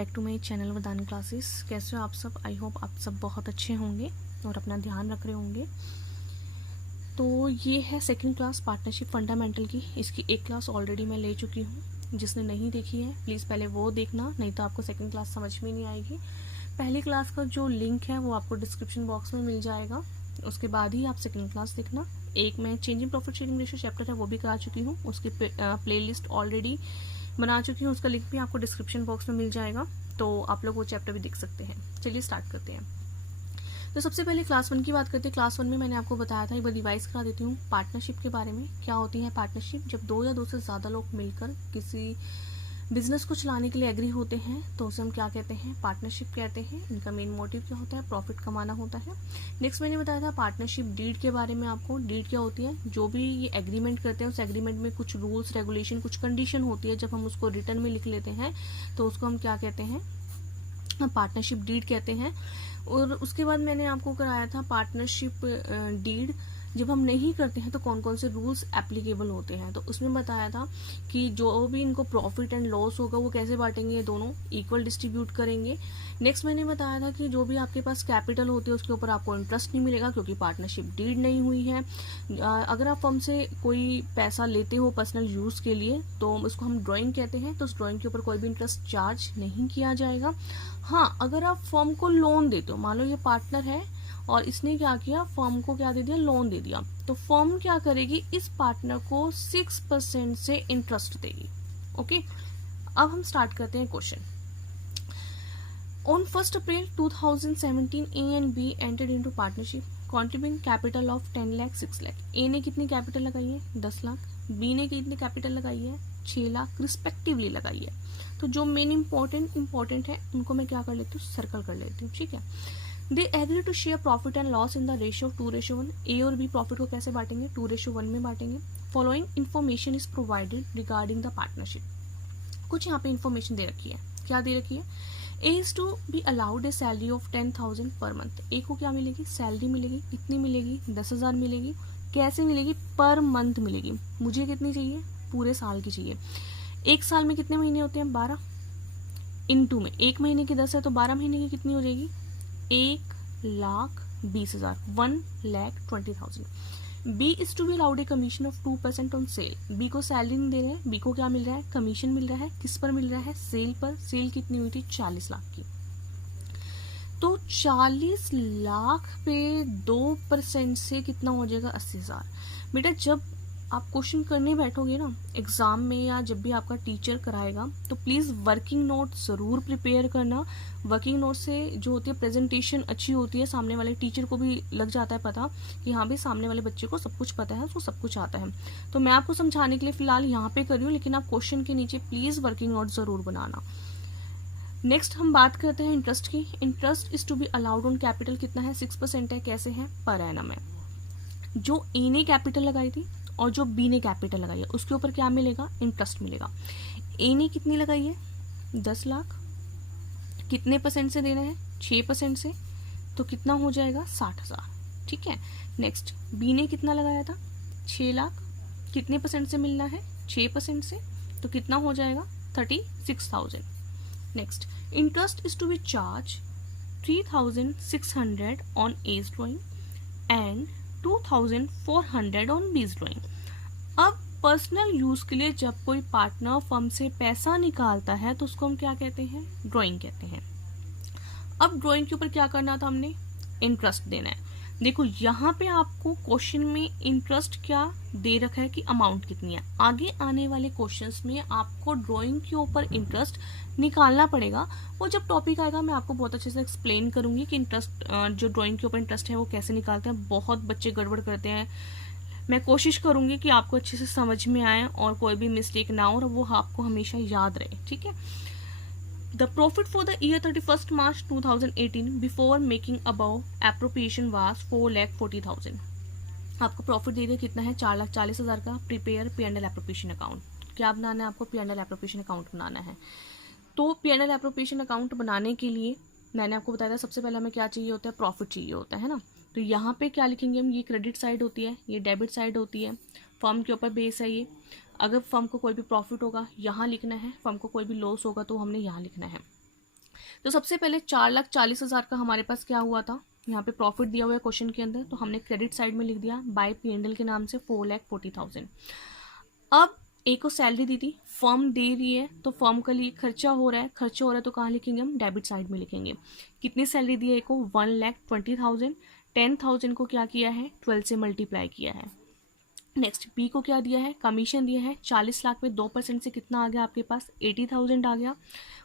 Back to my channel वरदान classes. कैसे हो आप सब? आई होप आप सब बहुत अच्छे होंगे और अपना ध्यान रख रहे होंगे। तो ये है सेकंड क्लास पार्टनरशिप फंडामेंटल की। इसकी एक क्लास ऑलरेडी मैं ले चुकी हूँ। जिसने नहीं देखी है प्लीज़ पहले वो देखना, नहीं तो आपको सेकंड क्लास समझ में नहीं आएगी। पहली क्लास का जो लिंक है वो आपको डिस्क्रिप्शन बॉक्स में मिल जाएगा, उसके बाद ही आप सेकंड क्लास देखना। एक मैं changing profit sharing ratio chapter है वो भी करा चुकी हूँ, उसकी प्लेलिस्ट ऑलरेडी बना चुकी हूँ, उसका लिंक भी आपको डिस्क्रिप्शन बॉक्स में मिल जाएगा, तो आप लोग वो चैप्टर भी देख सकते हैं। चलिए स्टार्ट करते हैं। तो सबसे पहले क्लास 1 की बात करते हैं। क्लास 1 में मैंने आपको बताया था, एक बार रिवाइज करा देती हूँ पार्टनरशिप के बारे में। क्या होती है पार्टनरशिप? जब दो या दो से ज़्यादा लोग मिलकर किसी बिजनेस को चलाने के लिए एग्री होते हैं तो उसे हम क्या कहते हैं? पार्टनरशिप कहते हैं। इनका मेन मोटिव क्या होता है? प्रॉफिट कमाना होता है। नेक्स्ट मैंने बताया था पार्टनरशिप डीड के बारे में आपको। डीड क्या होती है? जो भी ये एग्रीमेंट करते हैं उस एग्रीमेंट में कुछ रूल्स रेगुलेशन कुछ कंडीशन होती है, जब हम उसको रिटर्न में लिख लेते हैं तो उसको हम क्या कहते हैं? पार्टनरशिप डीड कहते हैं। और उसके बाद मैंने आपको कराया था पार्टनरशिप डीड जब हम नहीं करते हैं तो कौन कौन से रूल्स एप्लीकेबल होते हैं। तो उसमें बताया था कि जो भी इनको प्रॉफिट एंड लॉस होगा वो कैसे बांटेंगे, ये दोनों इक्वल डिस्ट्रीब्यूट करेंगे। नेक्स्ट मैंने बताया था कि जो भी आपके पास कैपिटल होती है उसके ऊपर आपको इंटरेस्ट नहीं मिलेगा क्योंकि पार्टनरशिप डीड नहीं हुई है। अगर आप फर्म से कोई पैसा लेते हो पर्सनल यूज के लिए तो उसको हम ड्राइंग कहते हैं, तो उस ड्राइंग के ऊपर कोई भी इंटरेस्ट चार्ज नहीं किया जाएगा। हाँ, अगर आप फर्म को लोन देते हो, मान लो ये पार्टनर है और इसने क्या किया, फर्म को क्या दे दिया? लोन दे दिया, तो फर्म क्या करेगी? इस पार्टनर को 6% से इंटरेस्ट देगी। ओके, अब हम स्टार्ट करते हैं question. On 1 April 2017 A and B entered into partnership contributing capital of 10 lakh 6 lakh. A ने कितनी कैपिटल लगाई है? 10 लाख। बी ने कितनी कैपिटल लगाई है? 6 लाख रिस्पेक्टिवली लगाई है। तो जो मेन इंपॉर्टेंट है उनको मैं क्या कर लेती हूँ? सर्कल कर लेती हूँ। ठीक है। They agree to share profit and loss in the ratio 2:1। A और बी प्रॉफिट को कैसे बांटेंगे? 2:1 में बांटेंगे। Following information is provided regarding the partnership. कुछ यहाँ पे इन्फॉर्मेशन दे रखी है। क्या दे रखी है? A is to be allowed a salary of 10,000 per month. ए को क्या मिलेगी? सैलरी मिलेगी। कितनी मिलेगी? 10,000 मिलेगी। कैसे मिलेगी? पर मंथ मिलेगी। मुझे कितनी चाहिए? पूरे साल की चाहिए। एक साल में कितने महीने होते हैं? 12 इंटू में एक महीने की 10 है तो 12 महीने की कितनी हो जाएगी? 1,20,000 1,20,000। B is to be allowed a commission of 2% on sale. B को सैलरी नहीं दे रहे हैं, बी को क्या मिल रहा है? कमीशन मिल रहा है। किस पर मिल रहा है? सेल पर। सेल कितनी हुई थी? 40 लाख की। तो 40 लाख पे 2% से कितना हो जाएगा? 80,000। बेटा जब आप क्वेश्चन करने बैठोगे ना एग्जाम में या जब भी आपका टीचर कराएगा तो प्लीज वर्किंग नोट जरूर प्रिपेयर करना। वर्किंग नोट से जो होती है प्रेजेंटेशन अच्छी होती है, सामने वाले टीचर को भी लग जाता है पता कि हाँ भी सामने वाले बच्चे को सब कुछ पता है, उसको सब कुछ आता है। तो मैं आपको समझाने के लिए फिलहाल यहाँ पे कर रही हूँ, लेकिन आप क्वेश्चन के नीचे प्लीज वर्किंग नोट जरूर बनाना। नेक्स्ट हम बात करते हैं इंटरेस्ट की। Interest is to be allowed on capital कितना है? 6% है। कैसे है? पर एनम है। जो ए ने कैपिटल लगाई थी और जो बी ने कैपिटल लगाई है उसके ऊपर क्या मिलेगा? इंटरेस्ट मिलेगा। ए ने कितनी लगाई है? 10 लाख। कितने परसेंट से देना है? 6% से। तो कितना हो जाएगा? 60,000। ठीक है। नेक्स्ट बी ने कितना लगाया था? 6 लाख। कितने परसेंट से मिलना है? 6% से। तो कितना हो जाएगा? 36,000। Next interest is to be charge 3,600 on A's drawing and 2,400 on B's drawing. अब पर्सनल यूज के लिए जब कोई पार्टनर फर्म से पैसा निकालता है तो उसको हम क्या कहते हैं? ड्रॉइंग कहते हैं। अब ड्रॉइंग के ऊपर क्या करना था हमने? इंटरेस्ट देना है। देखो यहाँ पे आपको क्वेश्चन में इंटरेस्ट क्या दे रखा है कि अमाउंट कितनी है। आगे आने वाले क्वेश्चंस में आपको ड्राइंग के ऊपर इंटरेस्ट निकालना पड़ेगा। वो जब टॉपिक आएगा मैं आपको बहुत अच्छे से एक्सप्लेन करूंगी कि इंटरेस्ट जो ड्राइंग के ऊपर इंटरेस्ट है वो कैसे निकालते हैं। बहुत बच्चे गड़बड़ करते हैं। मैं कोशिश करूंगी कि आपको अच्छे से समझ में आए और कोई भी मिस्टेक ना हो और वो आपको हमेशा याद रहे। ठीक है। The profit for the year 31st March 2018 before making above appropriation was 4,40,000। आपको प्रॉफिट दे दिया कितना है? 4,40,000 का। Prepare P&L appropriation account. क्या बनाना है आपको? P&L एप्रोप्रिएशन अकाउंट बनाना है। तो P&L एप्रोप्रिएशन अकाउंट बनाने के लिए मैंने आपको बताया था सबसे पहले हमें क्या चाहिए होता है? प्रॉफिट चाहिए होता है ना। तो यहाँ पे क्या लिखेंगे हम? ये क्रेडिट साइड होती है, ये डेबिट साइड होती है। फर्म के ऊपर बेस है ये। अगर फर्म को कोई भी प्रॉफिट होगा यहाँ लिखना है, फर्म को कोई भी लॉस होगा तो हमने यहाँ लिखना है। तो सबसे पहले 4,40,000 का हमारे पास क्या हुआ था, यहाँ पे प्रॉफिट दिया हुआ है क्वेश्चन के अंदर, तो हमने क्रेडिट साइड में लिख दिया बाय P&L के नाम से 4,40,000। अब ए को सैलरी दी थी, फर्म दे रही है, तो फर्म के लिए खर्चा हो रहा है, तो कहाँ लिखेंगे हम, डेबिट साइड में लिखेंगे। कितनी सैलरी दी है ए को, 1,20,000। 10,000 को क्या किया है, 12 से मल्टीप्लाई किया है। नेक्स्ट बी को क्या दिया है, कमीशन दिया है, 40 लाख में 2% से कितना आ गया आपके पास, 80,000 आ गया।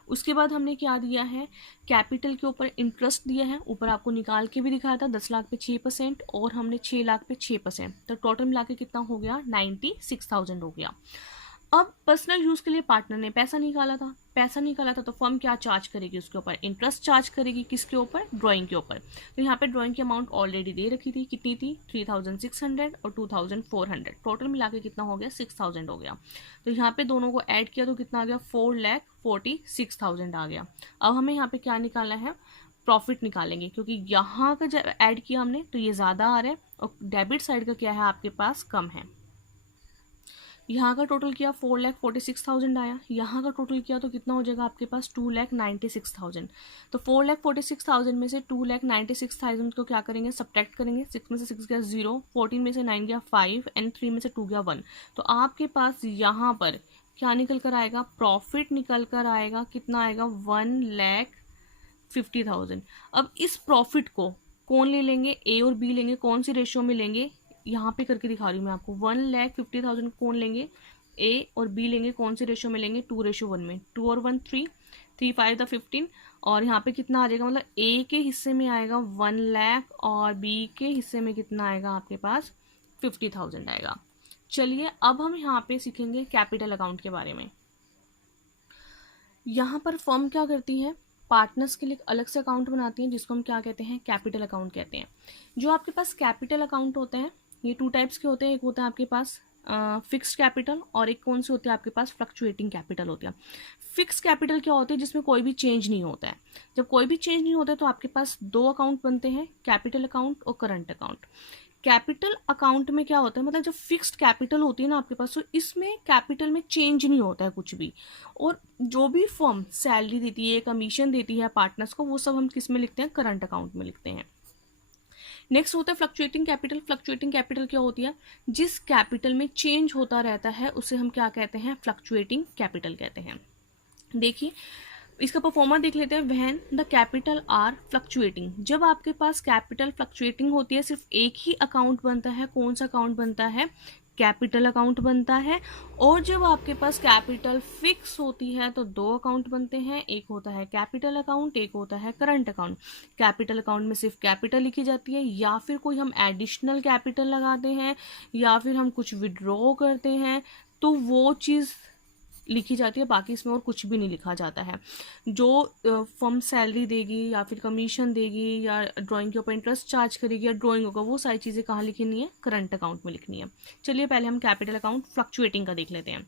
उसके बाद हमने क्या दिया है, कैपिटल के ऊपर इंटरेस्ट दिया है, ऊपर आपको निकाल के भी दिखाया था, 10 लाख पे 6% और हमने 6 लाख पे 6%, तो टोटल मिला के कितना हो गया, 96,000 हो गया। अब पर्सनल यूज के लिए पार्टनर ने पैसा निकाला था, तो फर्म क्या चार्ज करेगी, उसके ऊपर इंटरेस्ट चार्ज करेगी, किसके ऊपर, ड्राइंग के ऊपर। तो यहाँ पे ड्राइंग की अमाउंट ऑलरेडी दे रखी थी, कितनी थी, 3,600 और 2,400, टोटल मिला के कितना हो गया, 6,000 हो गया। तो यहाँ पे दोनों को ऐड किया तो कितना आ गया, 4,46,000 आ गया। अब हमें यहाँ पे क्या निकालना है, प्रॉफिट निकालेंगे, क्योंकि यहाँ का जब ऐड किया हमने तो ये ज़्यादा आ रहा है और डेबिट साइड का क्या है आपके पास, कम है। यहाँ का टोटल किया 4,46,000 आया, यहाँ का टोटल किया तो कितना हो जाएगा आपके पास, 2,96,000। तो 4,46,000 में से 2,96,000 को क्या करेंगे, सब्ट्रैक्ट करेंगे, 6 में से 6 गया 0, 14 में से 9 गया 5 एंड 3 में से 2 गया 1। तो आपके पास यहाँ पर क्या निकल कर आएगा, प्रॉफिट निकल कर आएगा, कितना आएगा, 1,50,000। अब इस प्रॉफिट को कौन ले लेंगे, ए और बी लेंगे, कौन सी रेशियो में लेंगे, यहाँ पे करके दिखा रही हूँ मैं आपको, 1,50,000 कौन लेंगे, ए और बी लेंगे, कौन सी रेशियो में लेंगे, 2:1 में, 2 और 1 3, 3 5 द 15, और यहाँ पे कितना आ जाएगा, मतलब ए के हिस्से में आएगा 1 लाख और बी के हिस्से में कितना आएगा आपके पास, 50,000 आएगा। चलिए अब हम यहाँ पे सीखेंगे कैपिटल अकाउंट के बारे में। यहाँ पर फर्म क्या करती है, पार्टनर्स के लिए अलग से अकाउंट बनाती हैं, जिसको हम क्या कहते हैं, कैपिटल अकाउंट कहते हैं। जो आपके पास कैपिटल अकाउंट होते हैं ये 2 टाइप्स के होते हैं, एक होता है आपके पास फिक्स्ड कैपिटल और एक कौन से होते हैं आपके पास, फ्लक्चुएटिंग कैपिटल होते हैं। फिक्स्ड कैपिटल क्या होते हैं, जिसमें कोई भी चेंज नहीं होता है। जब कोई भी चेंज नहीं होता है तो आपके पास 2 अकाउंट बनते हैं, कैपिटल अकाउंट और करंट अकाउंट। कैपिटल अकाउंट में क्या होता है, मतलब जो फिक्स्ड कैपिटल होती है ना आपके पास, तो इसमें कैपिटल में चेंज नहीं होता है कुछ भी, और जो भी फर्म सैलरी देती है, कमीशन देती है पार्टनर्स को, वो सब हम किस में लिखते हैं, करंट अकाउंट में लिखते हैं। नेक्स्ट होता है फ्लक्चुएटिंग कैपिटल। फ्लक्चुएटिंग कैपिटल क्या होती है, जिस कैपिटल में चेंज होता रहता है उसे हम क्या कहते हैं, फ्लक्चुएटिंग कैपिटल कहते हैं। देखिए इसका परफॉर्मा देख लेते हैं, when the capital R fluctuating, जब आपके पास कैपिटल फ्लक्चुएटिंग होती है, सिर्फ एक ही अकाउंट बनता है, कौन सा अकाउंट बनता है, कैपिटल अकाउंट बनता है। और जब आपके पास कैपिटल फिक्स होती है तो 2 अकाउंट बनते हैं, एक होता है कैपिटल अकाउंट, एक होता है करंट अकाउंट। कैपिटल अकाउंट में सिर्फ कैपिटल लिखी जाती है, या फिर कोई हम एडिशनल कैपिटल लगाते हैं, या फिर हम कुछ विड्रॉ करते हैं तो वो चीज़ लिखी जाती है, बाकी इसमें और कुछ भी नहीं लिखा जाता है। जो फर्म सैलरी देगी या फिर कमीशन देगी या ड्राइंग के ऊपर इंटरेस्ट चार्ज करेगी या ड्राइंग होगा, वो सारी चीज़ें कहाँ लिखनी है, करंट अकाउंट में लिखनी है। चलिए पहले हम कैपिटल अकाउंट फ्लक्चुएटिंग का देख लेते हैं।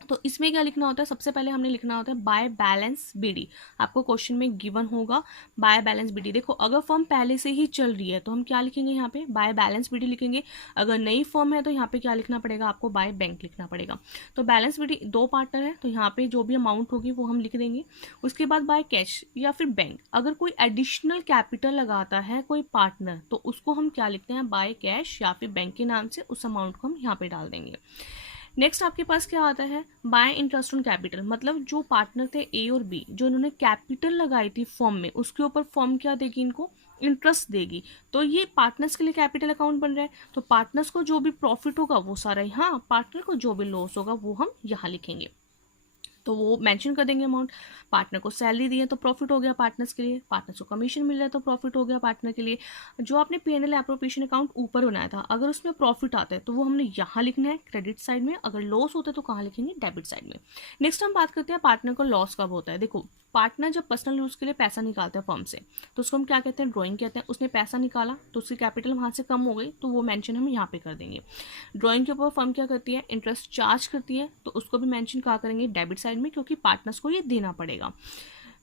तो इसमें क्या लिखना होता है, सबसे पहले हमने लिखना होता है बाय बैलेंस बीडी। आपको क्वेश्चन में गिवन होगा बाय बैलेंस बीडी। देखो अगर फर्म पहले से ही चल रही है तो हम क्या लिखेंगे, यहाँ पे बाय बैलेंस बीडी लिखेंगे। अगर नई फर्म है तो यहाँ पे क्या लिखना पड़ेगा, आपको बाय बैंक लिखना पड़ेगा। तो बैलेंस बीडी 2 पार्टनर है तो यहाँ पे जो भी अमाउंट होगी वो हम लिख देंगे। उसके बाद बाय कैश या फिर बैंक, अगर कोई एडिशनल कैपिटल लगाता है कोई पार्टनर तो उसको हम क्या लिखते हैं, बाय कैश या फिर बैंक के नाम से उस अमाउंट को हम यहाँ पे डाल देंगे। नेक्स्ट आपके पास क्या आता है, बाय इंटरेस्ट ऑन कैपिटल, मतलब जो पार्टनर थे ए और बी, जो इन्होंने कैपिटल लगाई थी फर्म में, उसके ऊपर फर्म क्या देगी, इनको इंटरेस्ट देगी। तो ये पार्टनर्स के लिए कैपिटल अकाउंट बन रहा है। तो पार्टनर्स को जो भी प्रॉफिट होगा वो सारा यहाँ, पार्टनर को जो भी लॉस होगा वो हम यहाँ लिखेंगे। तो वो मेंशन कर देंगे अमाउंट। पार्टनर को सैलरी दी है तो प्रॉफिट हो गया पार्टनर्स के लिए, पार्टनर्स को कमीशन मिल रहा है तो प्रॉफिट हो गया पार्टनर के लिए। जो आपने P&L एप्रोप्रिएशन अकाउंट ऊपर बनाया था, अगर उसमें प्रॉफिट आता है तो वो हमने यहाँ लिखना है क्रेडिट साइड में, अगर लॉस होता है तो कहाँ लिखेंगे, डेबिट साइड में। नेक्स्ट हम बात करते हैं पार्टनर को लॉस कब होता है। देखो पार्टनर जब पर्सनल यूज के लिए पैसा निकालता है फर्म से तो उसको हम क्या कहते हैं, ड्राइंग कहते हैं। उसने पैसा निकाला तो उसकी कैपिटल वहाँ से कम हो गई तो वो मेंशन हम यहाँ पे कर देंगे। ड्राइंग के ऊपर फर्म क्या करती है, इंटरेस्ट चार्ज करती है तो उसको भी मेंशन कहाँ करेंगे, डेबिट साइड में, क्योंकि पार्टनर्स को ये देना पड़ेगा।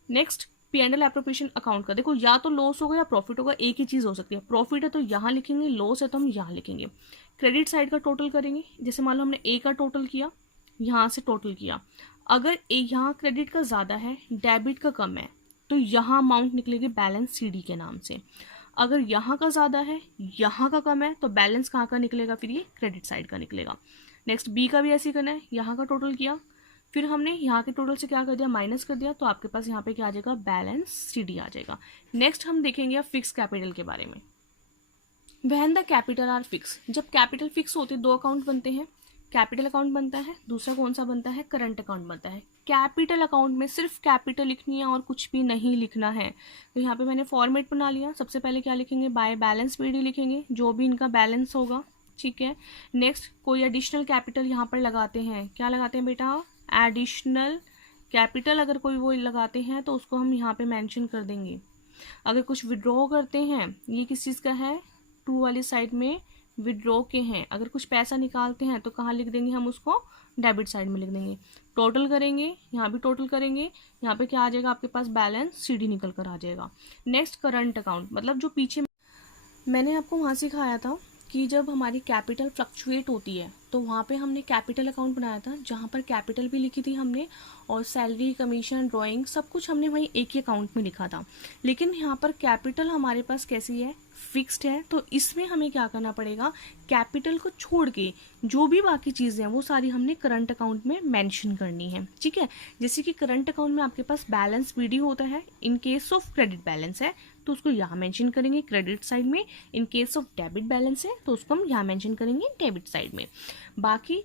नेक्स्ट P&L एप्रोप्रिएशन अकाउंट का, देखो या तो लॉस होगा या प्रॉफिट होगा, एक ही चीज़ हो सकती है। प्रॉफिट है तो यहाँ लिखेंगे, लॉस है तो हम यहाँ लिखेंगे। क्रेडिट साइड का टोटल करेंगे, जैसे मान लो हमने ए का टोटल किया, यहाँ से टोटल किया। अगर ए यहाँ क्रेडिट का ज़्यादा है डेबिट का कम है तो यहाँ अमाउंट निकलेगी बैलेंस CD के नाम से। अगर यहाँ का ज़्यादा है, यहाँ का कम है, तो बैलेंस कहाँ का निकलेगा, फिर ये क्रेडिट साइड का निकलेगा। नेक्स्ट B का भी ऐसे ही करना है, यहाँ का टोटल किया, फिर हमने यहाँ के टोटल से क्या कर दिया, माइनस कर दिया, तो आपके पास यहाँ पे क्या आ जाएगा, बैलेंस CD आ जाएगा। नेक्स्ट हम देखेंगे अब फिक्स कैपिटल के बारे में। When the capital R fix, जब कैपिटल फिक्स होते हैं दो अकाउंट बनते हैं, कैपिटल अकाउंट बनता है, दूसरा कौन सा बनता है, करंट अकाउंट बनता है। कैपिटल अकाउंट में सिर्फ कैपिटल लिखनी है और कुछ भी नहीं लिखना है। तो यहाँ पे मैंने फॉर्मेट बना लिया। सबसे पहले क्या लिखेंगे, बाय बैलेंस PD लिखेंगे, जो भी इनका बैलेंस होगा, ठीक है। नेक्स्ट कोई एडिशनल कैपिटल यहाँ पर लगाते हैं, क्या लगाते हैं बेटा, एडिशनल कैपिटल अगर कोई वो लगाते हैं तो उसको हम यहाँ पे मेंशन कर देंगे। अगर कुछ विड्रॉ करते हैं, ये किस चीज़ का है, 2 वाली साइड में विड्रॉ के हैं। अगर कुछ पैसा निकालते हैं तो कहाँ लिख देंगे, हम उसको डेबिट साइड में लिख देंगे। टोटल करेंगे, यहाँ भी टोटल करेंगे, यहाँ पे क्या आ जाएगा आपके पास, बैलेंस CD निकल कर आ जाएगा। नेक्स्ट करंट अकाउंट, मतलब जो पीछे मैंने आपको वहाँ सिखाया था कि जब हमारी कैपिटल फ्लक्चुएट होती है तो वहाँ पे हमने कैपिटल अकाउंट बनाया था, जहाँ पर कैपिटल भी लिखी थी हमने, और सैलरी, कमीशन, ड्राइंग सब कुछ हमने वहीं एक ही अकाउंट में लिखा था। लेकिन यहाँ पर कैपिटल हमारे पास कैसी है, फिक्स्ड है, तो इसमें हमें क्या करना पड़ेगा, कैपिटल को छोड़ के जो भी बाकी चीज़ें हैं वो सारी हमने करंट अकाउंट में मेंशन करनी है, ठीक है। जैसे कि करंट अकाउंट में आपके पास बैलेंस PD होता है, in case of credit balance है तो उसको यहाँ मेंशन करेंगे क्रेडिट साइड में, in case of debit balance है तो उसको हम यहाँ मेंशन करेंगे डेबिट साइड में। बाकी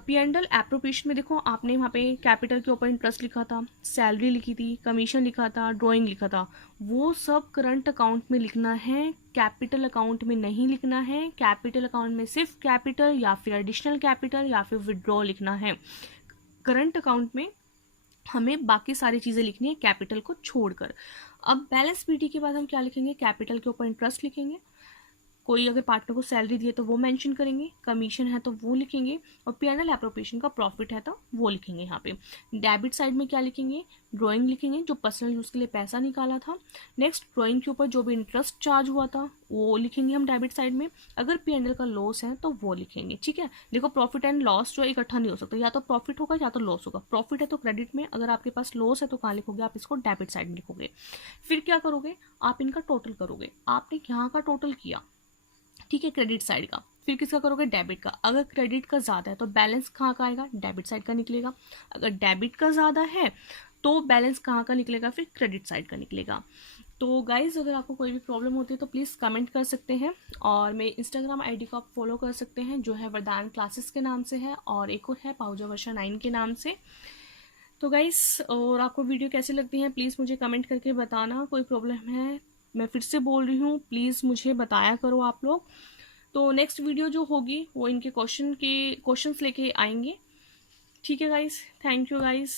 P&L एप्रोप्रिएशन में देखो, आपने वहाँ पे कैपिटल के ऊपर इंटरेस्ट लिखा था, सैलरी लिखी थी, कमीशन लिखा था, ड्राइंग लिखा था, वो सब करंट अकाउंट में लिखना है, कैपिटल अकाउंट में नहीं लिखना है। कैपिटल अकाउंट में सिर्फ कैपिटल या फिर एडिशनल कैपिटल या फिर विड्रॉ लिखना है। करंट अकाउंट में हमें बाकी सारी चीज़ें लिखनी है कैपिटल को छोड़कर। अब बैलेंस PD के बाद हम क्या लिखेंगे, कैपिटल के ऊपर इंटरेस्ट लिखेंगे, कोई अगर पार्टनर को सैलरी दी है तो वो मेंशन करेंगे, कमीशन है तो वो लिखेंगे, और P&L एप्रोप्रिएशन का प्रॉफिट है तो वो लिखेंगे। यहाँ पे डेबिट साइड में क्या लिखेंगे, ड्राइंग लिखेंगे, जो पर्सनल यूज़ के लिए पैसा निकाला था। नेक्स्ट ड्राइंग के ऊपर जो भी इंटरेस्ट चार्ज हुआ था वो लिखेंगे हम डेबिट साइड में। अगर P&L का लॉस है तो वो लिखेंगे, ठीक है। देखो प्रॉफिट एंड लॉस जो इकट्ठा नहीं हो सकता, या तो प्रॉफिट होगा या तो लॉस होगा। प्रॉफिट है तो क्रेडिट में, अगर आपके पास लॉस है तो कहाँ लिखोगे, आप इसको डेबिट साइड में लिखोगे। फिर क्या करोगे, आप इनका टोटल करोगे। आपने यहाँ का टोटल किया, ठीक है, क्रेडिट साइड का, फिर किसका करोगे, डेबिट का। अगर क्रेडिट का ज़्यादा है तो बैलेंस कहाँ का आएगा, डेबिट साइड का निकलेगा। अगर डेबिट का ज़्यादा है तो बैलेंस कहाँ का निकलेगा, फिर क्रेडिट साइड का निकलेगा। तो गाइज़ अगर आपको कोई भी प्रॉब्लम होती है तो प्लीज़ कमेंट कर सकते हैं, और मेरे इंस्टाग्राम ID को आप फॉलो कर सकते हैं, जो है वरदान क्लासेस के नाम से है, और एक और है पाहुजा वर्षा 9 के नाम से। तो गाइज़, और आपको वीडियो कैसी लगती है प्लीज़ मुझे कमेंट करके बताना। कोई प्रॉब्लम है, मैं फिर से बोल रही हूँ, प्लीज़ मुझे बताया करो आप लोग। तो नेक्स्ट वीडियो जो होगी वो इनके क्वेश्चंस लेके आएंगे, ठीक है गाइस। Thank you guys.